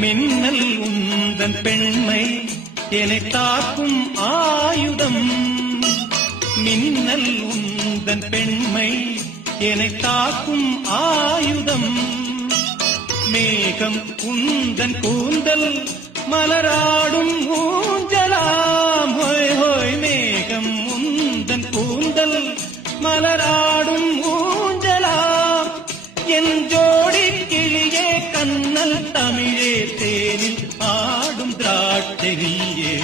மின்னல் உந்தன் பெண்மை என்னை தாக்கும் ஆயுதம். மின்னல் உந்தன் பெண்மை என்னை தாக்கும் ஆயுதம். மேகம் உந்தன் கூந்தல் மலராடும் ஊஞ்சலாம். ஹோய் ஹோய் மேகம் உந்தன் கூந்தல் மலராடும் ஊஞ்சலாம். என் ஜோடி கிளியே கண்ணல் தமிழே தேனில் ஆடும் திராட்சை நீயே.